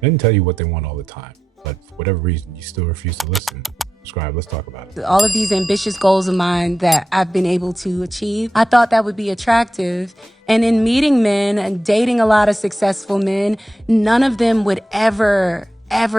They didn't tell you what they want all the time, but for whatever reason, you still refuse to listen. Subscribe. Let's talk about it. All of these ambitious goals of mine that I've been able to achieve, I thought that would be attractive. And in meeting men and dating a lot of successful men, none of them would ever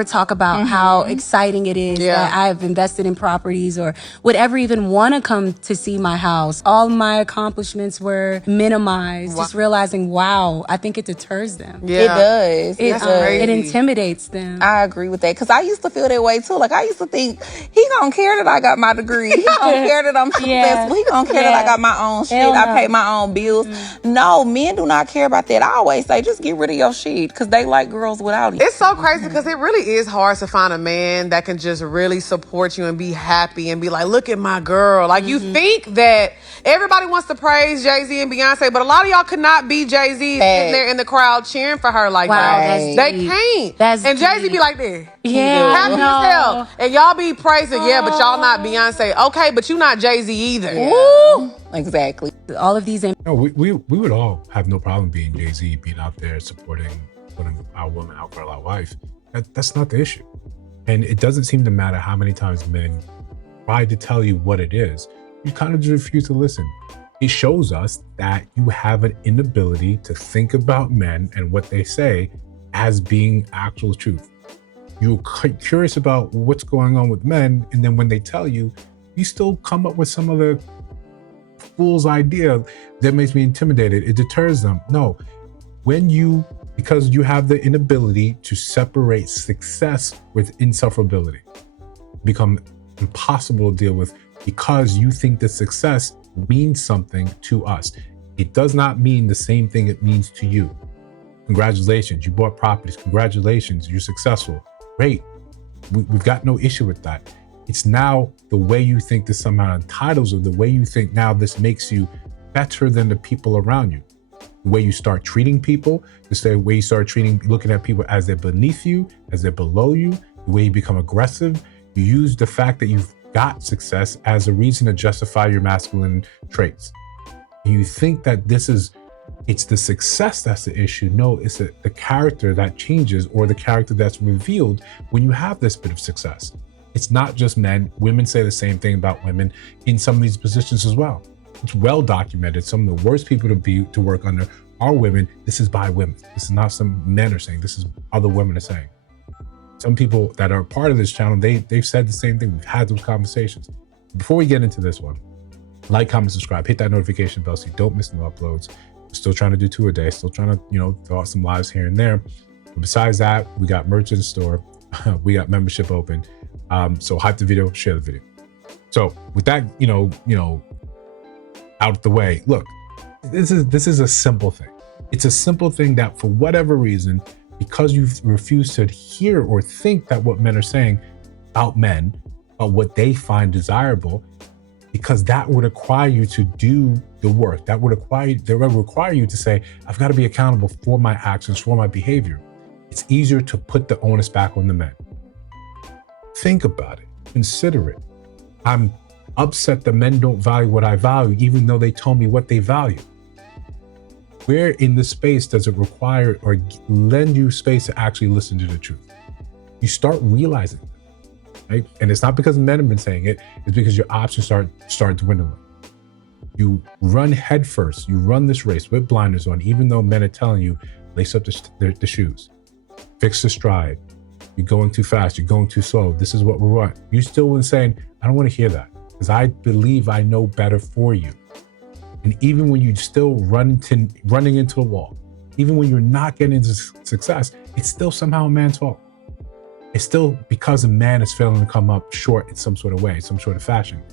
talk about how exciting it is that I've invested in properties or would ever even want to come to see my house. All my accomplishments were minimized. Just realizing, wow, I think it deters them. It does. It intimidates them. I agree with that because I used to feel that way too. Like I used to think he gonna care that I got my degree. He gonna care that I'm successful. He gonna care that I got my own shit. I pay my own bills. No, men do not care about that. I always say just get rid of your shit because they like girls without it. It's so crazy because it really is hard to find a man that can just really support you and be happy and be like, look at my girl. Like you think that everybody wants to praise Jay-Z and Beyonce, but a lot of y'all could not be Jay-Z sitting there in the crowd cheering for her like that. They can't. And Jay-Z be like this. Happy as hell. And y'all be praising, but y'all not Beyonce. Okay, but you not Jay-Z either. Woo! Exactly. All of these. No, we would all have no problem being Jay-Z, being out there supporting, putting our woman out for our wife. That's not the issue. And it doesn't seem to matter how many times men try to tell you what it is. You kind of just refuse to listen. It shows us that you have an inability to think about men and what they say as being actual truth. You're curious about what's going on with men, and then when they tell you, you still come up with some other fool's idea that makes me intimidated. It deters them. No, because you have the inability to separate success with insufferability, become impossible to deal with because you think that success means something to us. It does not mean the same thing it means to you. Congratulations, you bought properties. Congratulations, you're successful. Great. We've got no issue with that. It's now the way you think this somehow entitles you, the way you think now this makes you better than the people around you. The way you start treating people, the way you start looking at people as they're beneath you, as they're below you, the way you become aggressive. You use the fact that you've got success as a reason to justify your masculine traits. And you think that it's the success that's the issue. No, it's the character that changes or the character that's revealed when you have this bit of success. It's not just men. Women say the same thing about women in some of these positions as well. It's well documented. Some of the worst people to work under are women. This is by women. This is not some men are saying. This is other women are saying. Some people that are part of this channel, they've said the same thing. We've had those conversations. Before we get into this one, like, comment, subscribe, hit that notification bell so you don't miss no uploads. We're still trying to do 2 a day. Still trying to, throw out some lives here and there. But besides that, we got merch in the store. We got membership open. So hype the video, share the video. So with that, out the way, look, this is a simple thing. It's a simple thing that for whatever reason, because you refuse to hear or think that what men are saying about men, about what they find desirable, because that would require you to do the work. That would require you to say, I've got to be accountable for my actions, for my behavior. It's easier to put the onus back on the men. Think about it. Consider it. I'm upset that men don't value what I value, even though they told me what they value. Where in this space does it require or lend you space to actually listen to the truth? You start realizing that, right? And it's not because men have been saying it, it's because your options start dwindling. You run headfirst. You run this race with blinders on, even though men are telling you, lace up the shoes, fix the stride. You're going too fast. You're going too slow. This is what we want. You still been saying, I don't want to hear that because I believe I know better for you. And even when you still running into a wall, even when you're not getting into success, it's still somehow a man's fault. It's still because a man is failing to come up short in some sort of way, some sort of fashion.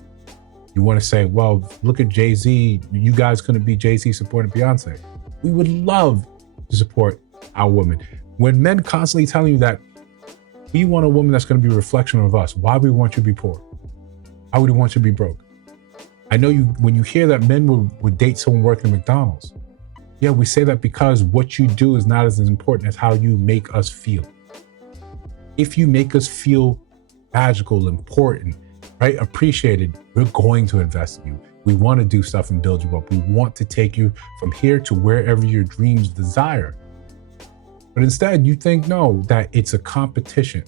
You want to say, well, look at Jay-Z. You guys couldn't be Jay-Z supporting Beyonce. We would love to support our women. When men constantly telling you that we want a woman that's going to be a reflection of us, why would we want you to be poor? Why would we want you to be broke? I know when you hear that men would date someone working at McDonald's. Yeah, we say that because what you do is not as important as how you make us feel. If you make us feel magical, important, right, appreciated, we're going to invest in you. We want to do stuff and build you up. We want to take you from here to wherever your dreams desire. But instead, you think, no, that it's a competition.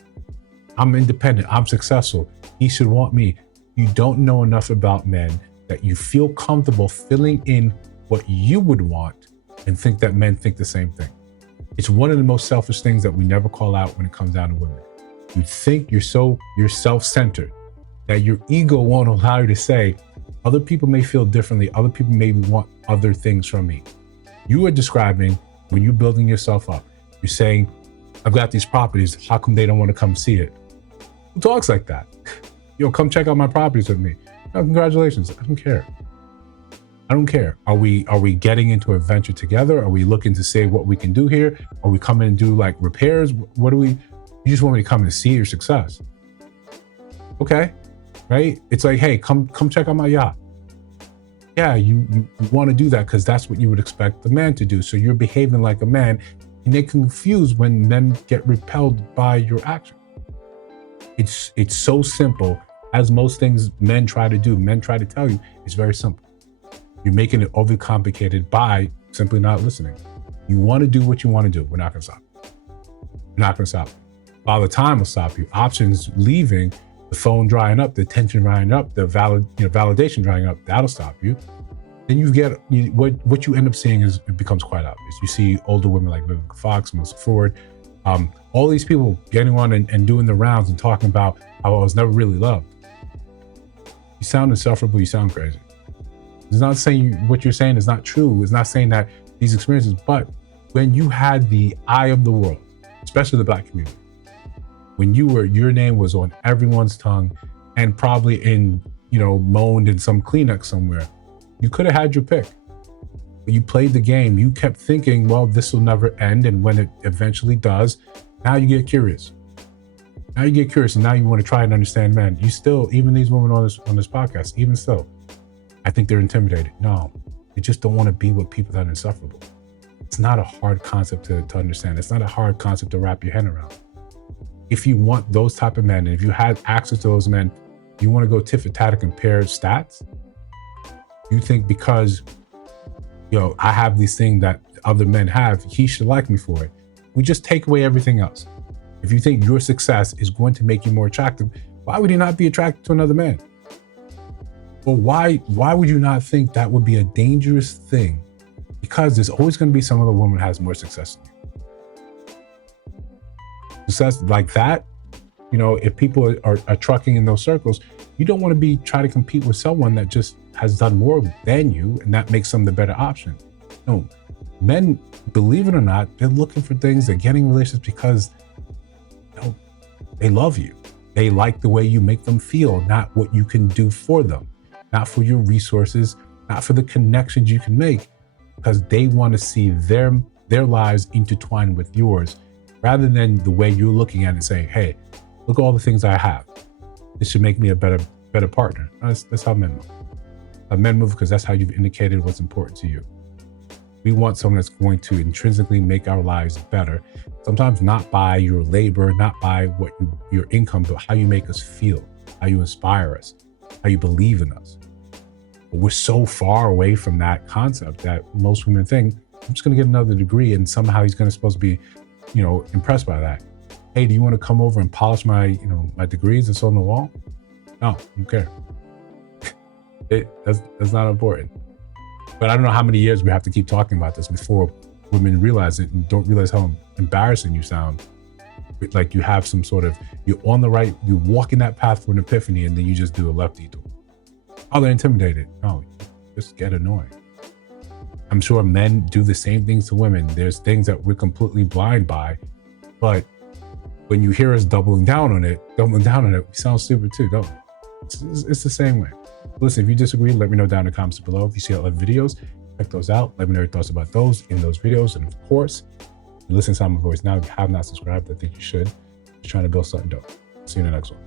I'm independent. I'm successful. He should want me. You don't know enough about men that you feel comfortable filling in what you would want and think that men think the same thing. It's one of the most selfish things that we never call out when it comes down to women. You think you're self-centered, that your ego won't allow you to say, other people may feel differently. Other people may want other things from me. You are describing when you're building yourself up. You're saying, I've got these properties. How come they don't want to come see it? Who talks like that? Yo, come check out my properties with me. Oh, congratulations. I don't care. I don't care. Are we getting into a venture together? Are we looking to say what we can do here? Are we coming and do like repairs? What do we? You just want me to come and see your success. Okay, right? It's like, hey, come check out my yacht. Yeah, you want to do that because that's what you would expect the man to do. So you're behaving like a man, and they confused when men get repelled by your action. It's so simple. As most things men try to do, men try to tell you, it's very simple. You're making it overcomplicated by simply not listening. You want to do what you want to do. We're not going to stop. We're not going to stop. Father Time will stop you. Options leaving, the phone drying up, the attention drying up, the validation drying up, that'll stop you. Then what you end up seeing is it becomes quite obvious. You see older women like Vivica Fox, Melissa Ford, all these people getting on and doing the rounds and talking about how I was never really loved. You sound insufferable. You sound crazy. It's not saying what you're saying is not true. It's not saying that these experiences, but when you had the eye of the world, especially the Black community, when your name was on everyone's tongue and probably moaned in some Kleenex somewhere, you could have had your pick. But you played the game. You kept thinking, well, this will never end. And when it eventually does, now you get curious. Now you get curious, and now you want to try and understand, man, you still, even these women on this podcast, even still, I think they're intimidated. No, they just don't want to be with people that are insufferable. It's not a hard concept to understand. It's not a hard concept to wrap your head around. If you want those type of men, and if you had access to those men, you want to go tit for tat to compare stats. You think because, I have these things that other men have, he should like me for it. We just take away everything else. If you think your success is going to make you more attractive, why would you not be attracted to another man? Well, why would you not think that would be a dangerous thing? Because there's always going to be some other woman that has more success than you. Success like that, if people are trucking in those circles, you don't want to try to compete with someone that just has done more than you, and that makes them the better option. No, men, believe it or not, they're looking for things. They're getting relationships because they love you. They like the way you make them feel, not what you can do for them, not for your resources, not for the connections you can make, because they want to see their lives intertwined with yours, rather than the way you're looking at it and saying, hey, look at all the things I have. This should make me a better partner. That's how men move. Men move because that's how you've indicated what's important to you. We want someone that's going to intrinsically make our lives better. Sometimes not by your labor, not by your income, but how you make us feel, how you inspire us, how you believe in us. But we're so far away from that concept that most women think, I'm just going to get another degree and somehow he's going to supposed to be, impressed by that. Hey, do you want to come over and polish my degrees and sew on the wall? No, I don't care. That's not important. But I don't know how many years we have to keep talking about this before women realize it and don't realize how embarrassing you sound. Like you have some sort of, you're walking that path for an epiphany and then you just do a left detour. Oh, they're intimidated. No, just get annoying. I'm sure men do the same things to women. There's things that we're completely blind by, but when you hear us doubling down on it, we sound stupid too, don't we? It's the same way. Listen, if you disagree, let me know down in the comments below. If you see other videos, check those out. Let me know your thoughts about those in those videos. And of course, listen to my voice now. If you have not subscribed, I think you should. Just trying to build something dope. See you in the next one.